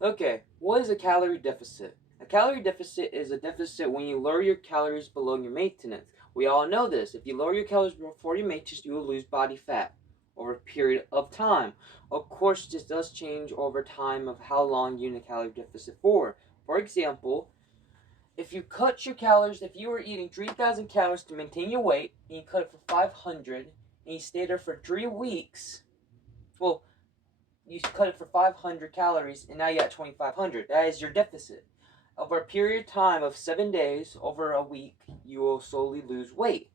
Okay, what is a calorie deficit? A calorie deficit is a deficit when you lower your calories below your maintenance. We all know this. If you lower your calories before your maintenance, you will lose body fat over a period of time. Of course, this does change over time of how long you're in a calorie deficit for. For example, if you cut your calories, if you were eating 3,000 calories to maintain your weight, and you cut it for 500, and you stay there for 3 weeks, well, you cut it for 500 calories and now you got 2,500. That is your deficit. Over a period of time of 7 days, over a week, you will slowly lose weight.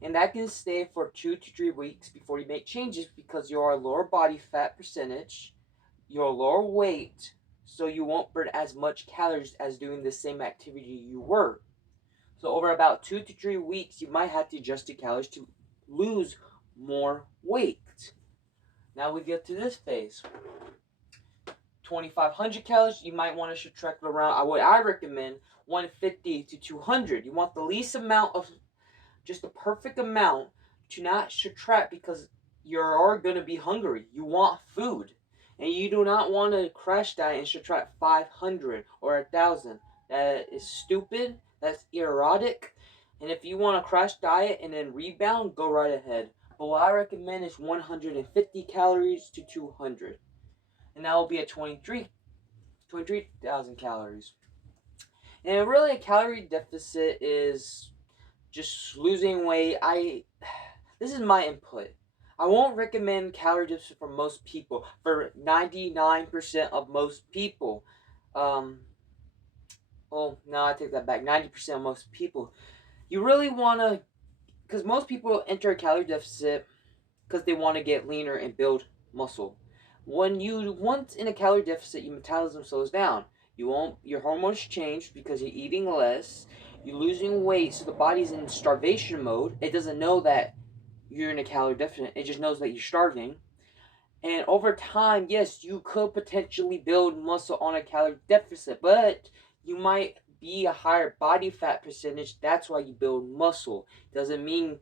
And that can stay for 2 to 3 weeks before you make changes because your lower body fat percentage, your lower weight, so you won't burn as much calories as doing the same activity you were. So over about 2 to 3 weeks, you might have to adjust your calories to lose more weight. Now we get to this phase. 2,500 calories, you might want to subtract around, what I recommend, 150 to 200. You want the least amount of, just the perfect amount to not subtract because you're going to be hungry. You want food. And you do not want to crash diet and subtract 500 or 1,000. That is stupid. That's erotic. And if you want to crash diet and then rebound, go right ahead. But what I recommend is 150 calories to 200. And that will be at 23,000 calories. And really, a calorie deficit is just losing weight. This is my input. I won't recommend calorie deficit for most people. For 99% of most people, um, well, no, I take that back. 90% of most people, you really want to, because most people enter a calorie deficit because they want to get leaner and build muscle. When you once in a calorie deficit, your metabolism slows down. You won't. Your hormones change because you're eating less. You're losing weight, so the body's in starvation mode. It doesn't know that you're in a calorie deficit. It just knows that you're starving. And over time, yes, you could potentially build muscle on a calorie deficit, but you might be a higher body fat percentage. That's why you build muscle. Doesn't mean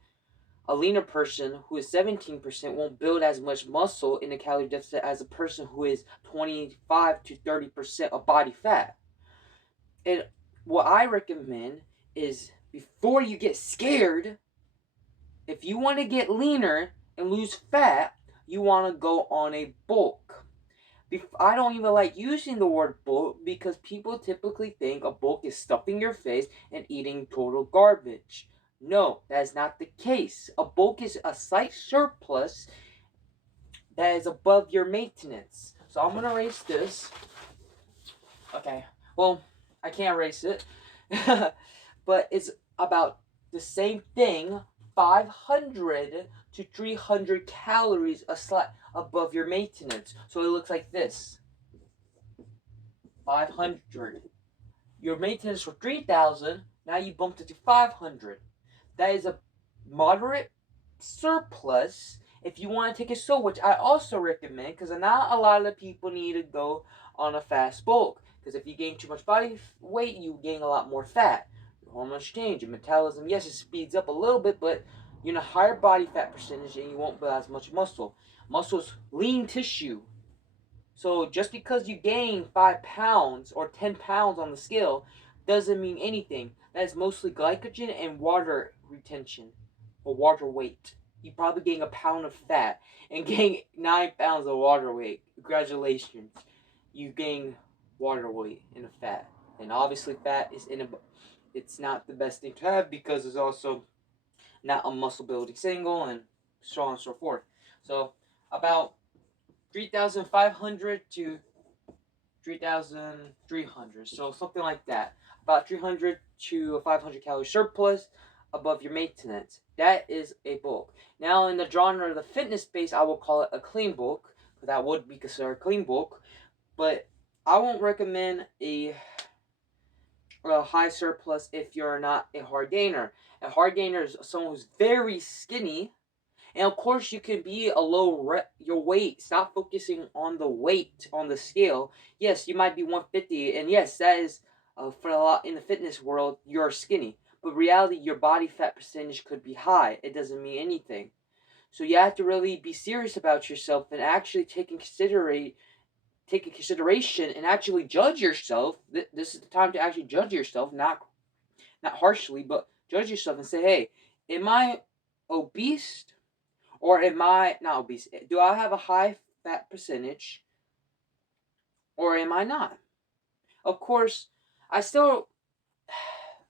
a leaner person who is 17% won't build as much muscle in a calorie deficit as a person who is 25 to 30% of body fat. And what I recommend is before you get scared, if you want to get leaner and lose fat, you want to go on a bulk. I don't even like using the word bulk because people typically think a bulk is stuffing your face and eating total garbage. No, that is not the case. A bulk is a slight surplus that is above your maintenance. So I'm gonna erase this. Okay. Well, I can't erase it, but it's about the same thing. 500 to 300 calories a slight above your maintenance. So it looks like this. 500. Your maintenance for 3,000. Now you bumped it to 500. That is a moderate surplus if you want to take it slow, which I also recommend because not a lot of people need to go on a fast bulk. Because if you gain too much body weight, you gain a lot more fat. Your hormones change, your metabolism, yes, it speeds up a little bit, but you're in a higher body fat percentage and you won't build as much muscle. Muscle's lean tissue. So just because you gain 5 pounds or 10 pounds on the scale doesn't mean anything. That is mostly glycogen and water retention or water weight. You probably gain a pound of fat and gain 9 pounds of water weight. Congratulations. You gain water weight in a fat. And obviously fat is in a it's not the best thing to have because it's also not a muscle building single and so on and so forth. So about 3,500 to 3,300. So something like that. About 300 to 500 calorie surplus above your maintenance. That is a bulk. Now, in the genre of the fitness space, I will call it a clean bulk. That would be considered a clean bulk. But I won't recommend a high surplus if you're not a hard gainer. A hard gainer is someone who's very skinny, and of course, you can be a your weight. Stop focusing on the weight on the scale. Yes, you might be 150, and yes, that is for a lot in the fitness world. You're skinny, but reality, your body fat percentage could be high. It doesn't mean anything. So you have to really be serious about yourself and actually take into consideration and actually judge yourself. This is the time to actually judge yourself, not harshly, but judge yourself and say, hey, am I obese or am I not obese? Do I have a high fat percentage or am I not? Of course, I still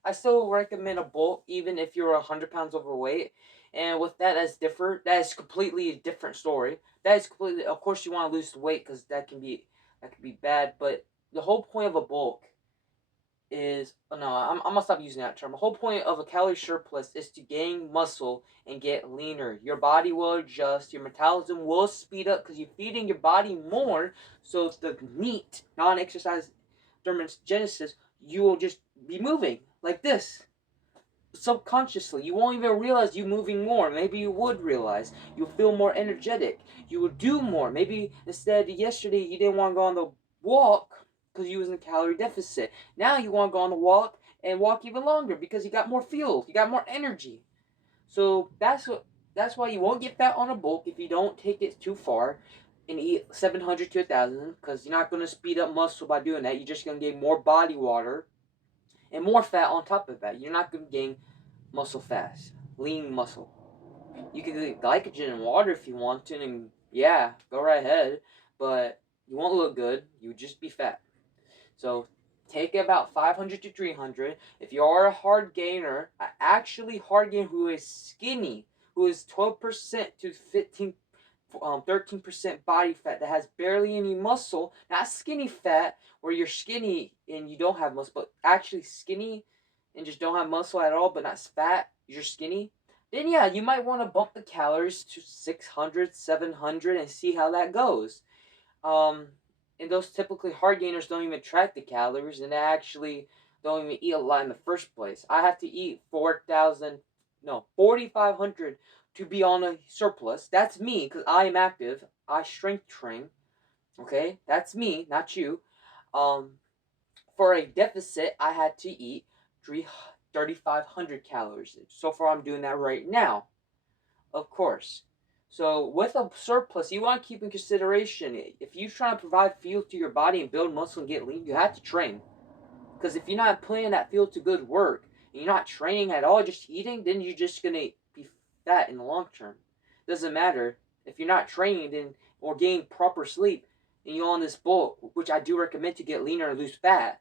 I still recommend a bulk even if you're 100 pounds overweight. And with that, that's different. That is completely a different story. That is completely. Of course, you want to lose the weight because that can be bad. But the whole point of a bulk is no. I'm gonna stop using that term. The whole point of a calorie surplus is to gain muscle and get leaner. Your body will adjust. Your metabolism will speed up because you're feeding your body more. So it's the neat non-exercise thermogenesis. You will just be moving like this subconsciously. You won't even realize you moving more. Maybe you would realize. You'll feel more energetic. You will do more. Maybe instead yesterday you didn't want to go on the walk because you was in a calorie deficit. Now you want to go on the walk and walk even longer because you got more fuel. You got more energy. So that's why you won't get fat on a bulk if you don't take it too far and eat 700 to 1,000 because you're not going to speed up muscle by doing that. You're just going to gain more body water and more fat on top of that. You're not going to gain muscle fast, lean muscle. You can get glycogen and water if you want to, and yeah, go right ahead. But you won't look good. You would just be fat. So take about 500 to 300. If you are a hard gainer, actually hard gainer who is skinny, who is 12% to 13% body fat that has barely any muscle, not skinny fat where you're skinny and you don't have muscle, but actually skinny and just don't have muscle at all, but not fat, you're skinny, then yeah, you might want to bump the calories to 600, 700 and see how that goes. Um, and those typically hard gainers don't even track the calories and they actually don't even eat a lot in the first place. I have to eat 4,500 to be on a surplus. That's me because I am active. I strength train. Okay, that's me, not you. Um, for a deficit, I had to eat 3,500 calories. So far, I'm doing that right now, of course. So with a surplus, you want to keep in consideration if you're trying to provide fuel to your body and build muscle and get lean, you have to train. Because if you're not putting that fuel to good work and you're not training at all, just eating, then you're just gonna be fat in the long term. Doesn't matter if you're not training then or getting proper sleep and you're on this bulk, which I do recommend to get leaner and lose fat,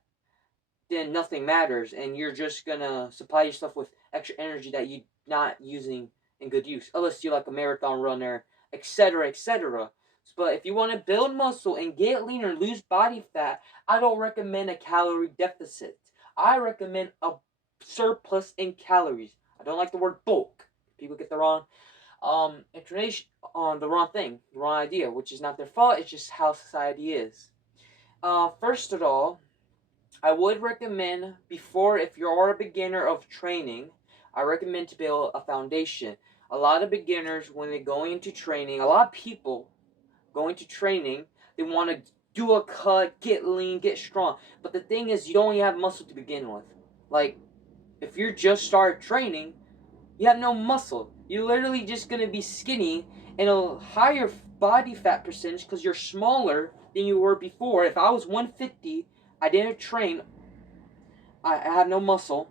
then nothing matters and you're just gonna supply yourself with extra energy that you're not using in good use, unless you're like a marathon runner, etc., etc. But if you want to build muscle and get leaner and lose body fat, I don't recommend a calorie deficit. I recommend a surplus in calories. I don't like the word bulk. People get the wrong information on the wrong thing, the wrong idea, which is not their fault. It's just how society is. First of all, I would recommend before, if you're a beginner of training, I recommend to build a foundation. A lot of beginners, when they're going into training, a lot of people going to training, they want to do a cut, get lean, get strong. But the thing is, you don't even have muscle to begin with. Like, if you just start training, you have no muscle. You're literally just going to be skinny and a higher body fat percentage because you're smaller than you were before. If I was 150, I didn't train, I have no muscle,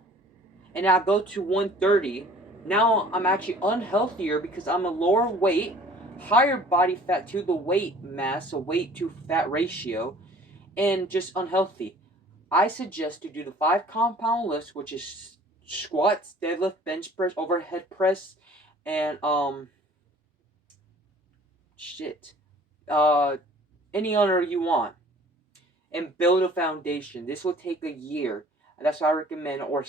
and I go to 130. Now I'm actually unhealthier because I'm a lower weight, higher body fat to the weight mass, so weight to fat ratio, and just unhealthy. I suggest to do the 5 compound lifts, which is squats, deadlift, bench press, overhead press, and shit, uh, any other you want, and build a foundation. This will take a year. That's what I recommend, or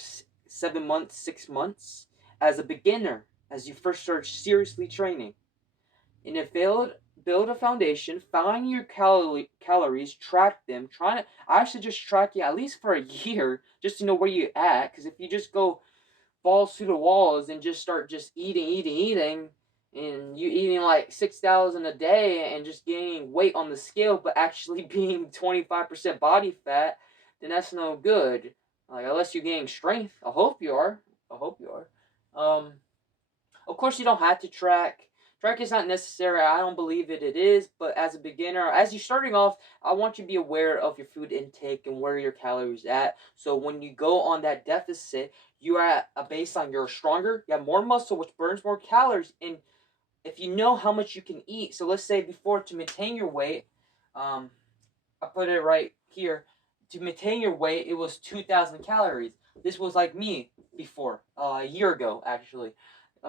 7 months, 6 months, as a beginner, as you first start seriously training. And if build a foundation, find your calories, track them. I should just track you at least for a year just to know where you're at. Because if you just go balls through the walls and just start just eating, and you eating like 6,000 a day and just gaining weight on the scale, but actually being 25% body fat, then that's no good. Like unless you're gaining strength, I hope you are. I hope you are. Of course, you don't have to track Track is not necessary. I don't believe it is, but as a beginner, as you're starting off, I want you to be aware of your food intake and where your calories at. So when you go on that deficit, you are at a baseline. You're stronger. You have more muscle, which burns more calories. And if you know how much you can eat, so let's say before to maintain your weight, um, I put it right here. To maintain your weight, it was 2,000 calories. This was like me before, a year ago, actually.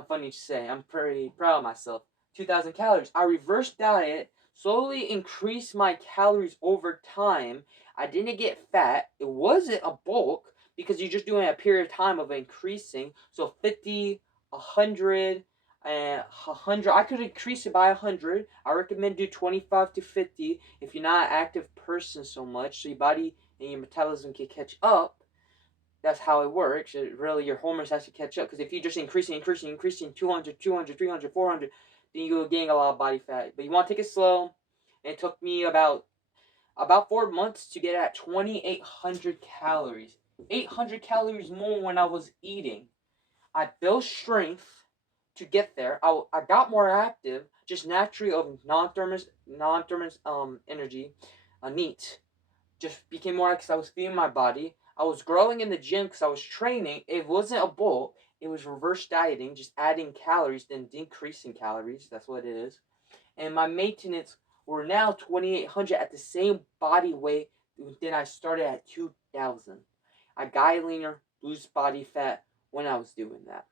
Funny to say. I'm pretty proud of myself. 2,000 calories. I reversed diet, slowly increased my calories over time. I didn't get fat. It wasn't a bulk because you're just doing a period of time of increasing. So 50, 100, and 100. I could increase it by 100. I recommend do 25 to 50 if you're not an active person so much, so your body and your metabolism can catch up. That's how it works. Really, your hormones has to catch up, because if you just increasing 200, 200, 300, 400, then you'll gain a lot of body fat. But you want to take it slow. And it took me about 4 months to get at 2,800 calories. 800 calories more when I was eating. I built strength to get there. I got more active, just naturally of non-thermous energy, neat. Just became more active. I was feeding my body. I was growing in the gym because I was training. It wasn't a bulk. It was reverse dieting, just adding calories, then decreasing calories. That's what it is. And my maintenance were now 2,800 at the same body weight. Then I started at 2,000. I got leaner, lose body fat when I was doing that.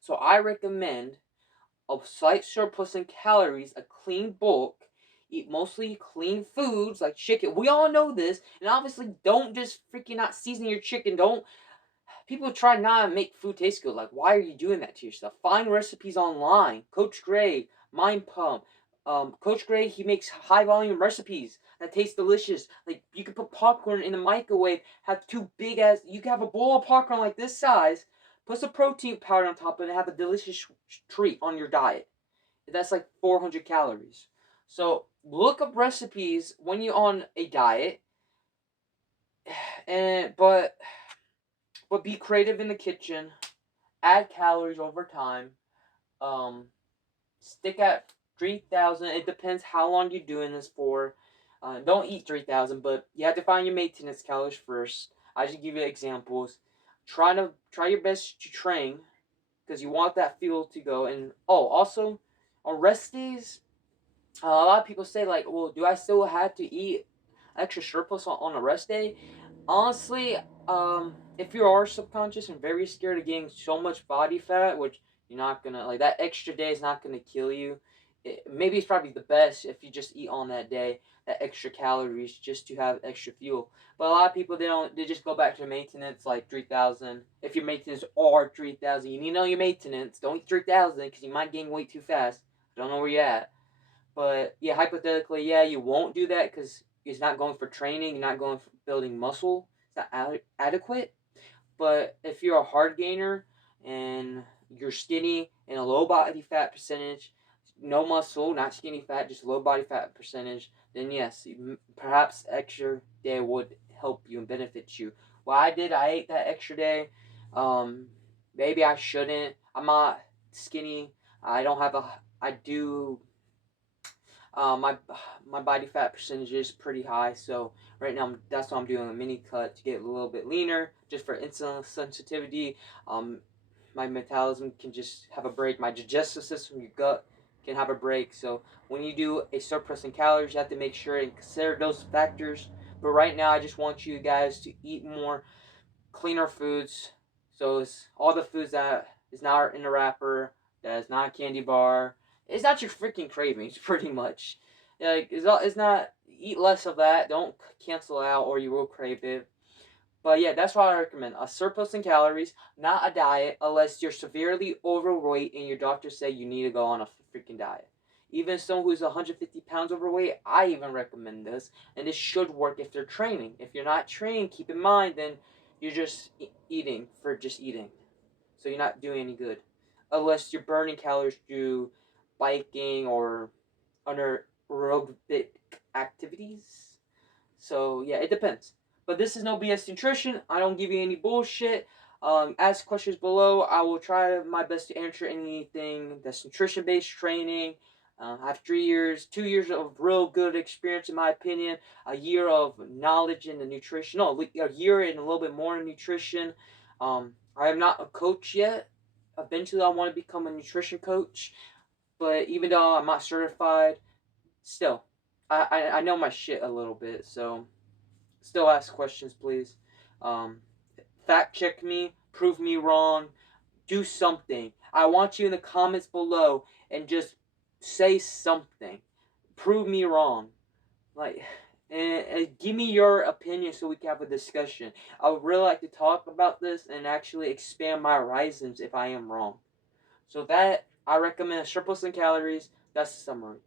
So I recommend a slight surplus in calories, a clean bulk, eat mostly clean foods like chicken. We all know this, and obviously don't just freaking not season your chicken. Don't People try not to make food taste good. Like, why are you doing that to yourself? Find recipes online. Coach Gray, Mind Pump. Coach Gray, he makes high volume recipes that taste delicious. Like, you could put popcorn in the microwave, have two big ass. You can have a bowl of popcorn like this size, put some protein powder on top of it, and have a delicious treat on your diet. That's like 400 calories. So look up recipes when you're on a diet, and but be creative in the kitchen. Add calories over time. Um, Stick at 3,000. It depends how long you're doing this for. Don't eat 3,000, but you have to find your maintenance calories first. I just give you examples. Try your best to train because you want that fuel to go. And also on rest days, a lot of people say like, well, do I still have to eat extra surplus on a rest day? Honestly, if you are subconscious and very scared of getting so much body fat, which you're not gonna like, that extra day is not gonna kill you. Maybe it's probably the best if you just eat on that day, that extra calories just to have extra fuel. But a lot of people, they just go back to maintenance like 3,000. If your maintenance are 3,000, you need to know your maintenance. Don't eat 3,000 because you might gain weight too fast. I don't know where you're at. But yeah, hypothetically, yeah, you won't do that because it's not going for training, you're not going for building muscle. It's not adequate. But if you're a hard gainer and you're skinny and a low body fat percentage, no muscle, not skinny fat, just low body fat percentage, then yes, perhaps extra day would help you and benefit you. What I did, I ate that extra day. Um, Maybe I shouldn't. I'm not skinny. I don't have a. I do my body fat percentage is pretty high, so right now that's why I'm doing a mini cut to get a little bit leaner, just for insulin sensitivity. Um, my metabolism can just have a break. My digestive system, your gut, can have a break. So when you do a surplus in calories, you have to make sure and consider those factors. But right now, I just want you guys to eat more cleaner foods. So it's all the foods that is not in the wrapper, that is not a candy bar. It's not your freaking cravings, pretty much. Like it's not. Eat less of that. Don't cancel out, or you will crave it. But yeah, that's what I recommend. A surplus in calories, not a diet, unless you're severely overweight and your doctor say you need to go on a freaking diet. Even someone who's 150 pounds overweight, I even recommend this. And this should work if they're training. If you're not trained, keep in mind, then you're just eating for just eating. So you're not doing any good. Unless you're burning calories through biking or under aerobic activities. So yeah, it depends. But this is no BS nutrition. I don't give you any bullshit. Ask questions below. I will try my best to answer anything that's nutrition based training. I have 3 years, 2 years of real good experience, in my opinion. A year of knowledge in the nutrition. No, a year and a little bit more in nutrition. I am not a coach yet. Eventually, I want to become a nutrition coach. But even though I'm not certified, still, I know my shit a little bit. So, still ask questions, please. Um, Fact check me, prove me wrong, do something. I want you in the comments below and just say something. Prove me wrong. Like, and give me your opinion so we can have a discussion. I would really like to talk about this and actually expand my horizons if I am wrong. So that I recommend surplus in calories. That's the summary.